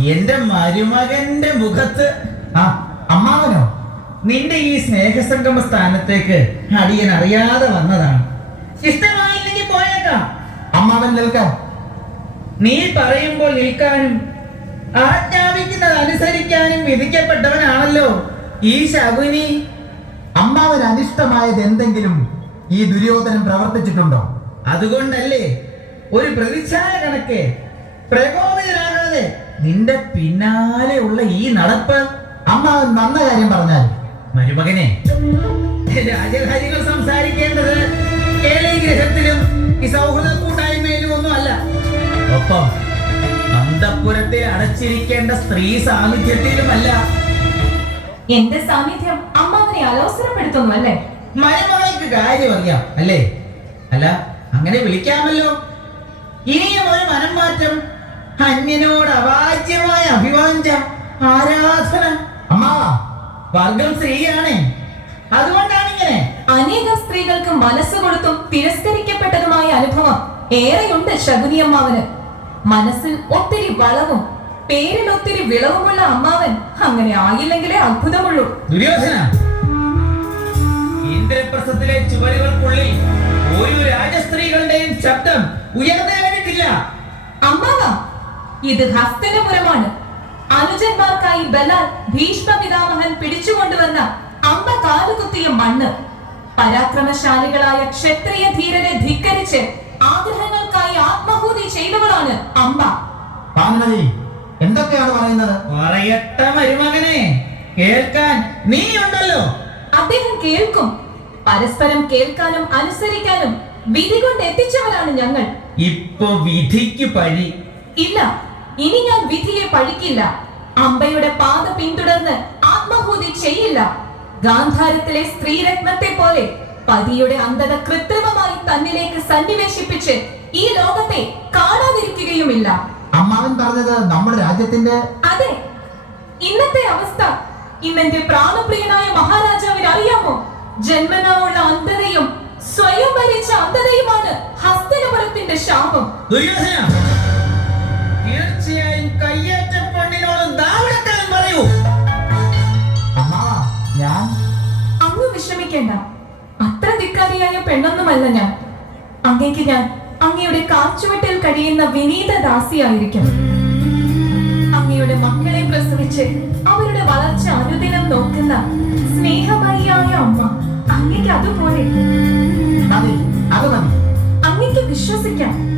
എന്റെ മരുമകന്റെ മുഖത്ത്. ആ അമ്മാവനോ? നിന്റെ ഈ സ്നേഹസംഗമ സ്ഥാനത്തേക്ക് അടിയൻ അറിയാതെ വന്നതാണ്. ഇഷ്ടമായില്ലെങ്കിൽ പോയേക്കാം. അമ്മാവൻ നിൽക്കാം. നീ പറയുമ്പോൾ നിൽക്കാനും ആജ്ഞാപിക്കുന്നത് അനുസരിക്കാനും വിധിക്കപ്പെട്ടവനാണല്ലോ ഈ ശകുനി. അമ്മാവൻ അനിഷ്ടമായത് എന്തെങ്കിലും ഈ ദുര്യോധനൻ പ്രവർത്തിച്ചിട്ടുണ്ടോ? അതുകൊണ്ടല്ലേ ഒരു പ്രതിച്ഛായ കണക്ക് പ്രകോപിതരാകാതെ നിന്റെ പിന്നാലെ ഉള്ള ഈ നടപ്പ് അമ്മ നന്ന കാര്യം പറഞ്ഞാൽ മരുമകനെ രാജകാര്യങ്ങൾ സംസാരിക്കേണ്ടത് ഗ്രഹത്തിലും ഈ സൗഹൃദ കൂട്ടായ്മയിലും ഒന്നും അല്ല. ഒപ്പം അന്തപുരത്തിൽ അടച്ചിരിക്കേണ്ട സ്ത്രീ സാന്നിധ്യത്തിലുമല്ല എന്റെ സാന്നിധ്യം അമ്മാവനെ അലോസരപ്പെടുത്തുന്നു അല്ലേ മരുമകൾക്ക് കാര്യം അറിയാം അല്ലേ? അല്ല അങ്ങനെ വിളിക്കാമല്ലോ. ഇനിയും ഒരു മനം മാറ്റം അന്യനോട് അവാജ്യമായ അഭിവാഞ്ച ആരാധന. അമ്മാ വർഗം സ്ത്രീയാണേ. അതുകൊണ്ടാണ് ഇങ്ങനെ. അനേകം സ്ത്രീകൾക്ക് മനസ്സ് കൊടുത്തും തിരസ്കരിക്കപ്പെട്ടതുമായ അനുഭവം ഏറെയുണ്ട് ശകുനി അമ്മാവന്. മനസ്സിൽ ഒത്തിരി വളവും പേരിൽ ഒത്തിരി വിളവുമുള്ള അമ്മാവൻ അങ്ങനെ ആയില്ലെങ്കിലേ അത്ഭുതമുള്ളൂ. ദുര്യോധന. ഇന്ദ്രപ്രസത്തിലെ ചുവരുകൾക്കുള്ളിൽ ഒരു രാജസ്ത്രീകളുടെയും ശബ്ദം ഉയർന്നു ഇത് ഹസ്തനപുരമാണ്. അനുജന്മാർക്കായി ബലാൽ ഭീഷ്മ പിതാമഹൻ പിടിച്ചുകൊണ്ടുവന്ന അമ്മ കാലുകുത്തിയ മണ്ണ്. പരാക്രമശാലികളായ ക്ഷത്രിയ ധീരരെ ധിക്കരിച്ച് ആഗ്രഹങ്ങൾക്കായി ആത്മഹൂതി ചെയ്തവളാണ് അമ്മ. ഭാനുമതി എന്തൊക്കെയാണ് പറയുന്നത്? പറയട്ട മരുമകനെ കേൾക്കാൻ നീ ഉണ്ടല്ലോ അദ്ദേഹം കേൾക്കും. പരസ്പരം കേൾക്കാനും അനുസരിക്കാനും വിധി കൊണ്ട് എത്തിച്ചവരാണ് ഞങ്ങൾ. ഇപ്പൊ വിധിക്ക് പഴി. ഇല്ല ഇനി ഞാൻ വിധിയെ പഴിക്കില്ല. അമ്പയുടെ പാത പിന്തുടർന്ന് ആത്മഹൂതി ചെയ്യില്ല. ഗാന്ധാരത്തിലെ സ്ത്രീരത്നത്തെ പോലെ പതിയുടെ അന്ധത കൃത്രിമമായി തന്നിലേക്ക് സന്നിവേശിപ്പിച്ച് ഈ ലോകത്തെ കാണാതിരിക്കുകയുമില്ല. അമ്മാവൻ പറഞ്ഞത് നമ്മുടെ രാജ്യത്തിന്റെ അതെ. ഇന്നത്തെ അവസ്ഥ ഇന്നെന്റെ പ്രാണപ്രിയനായ മഹാരാജാവിന് അറിയാമോ? ജന്മനാവുള്ള അന്ധതയും സ്വയം ഭരിച്ച അന്ധതയുമാണ് ഹസ്തനപുരത്തിന്റെ ശാപം. ദുര്യോധന! വിഷമിക്കേണ്ട. അത്ര ധിക്കാരിയായ പെണ്ണൊന്നുമല്ല ഞാൻ. അങ്ങേക്ക് ഞാൻ അങ്ങയുടെ കാച്ചുവട്ടിൽ കഴിയുന്ന വിനീത ദാസിയായിരിക്കും. അങ്ങയുടെ മക്കളെ പ്രസവിച്ച് അവരുടെ വളർച്ച അനുദിനം നോക്കുന്ന സ്നേഹമയിയായ അമ്മ അങ്ങേക്ക് അതുപോലെ. അങ്ങക്ക് വിശ്വസിക്കാം.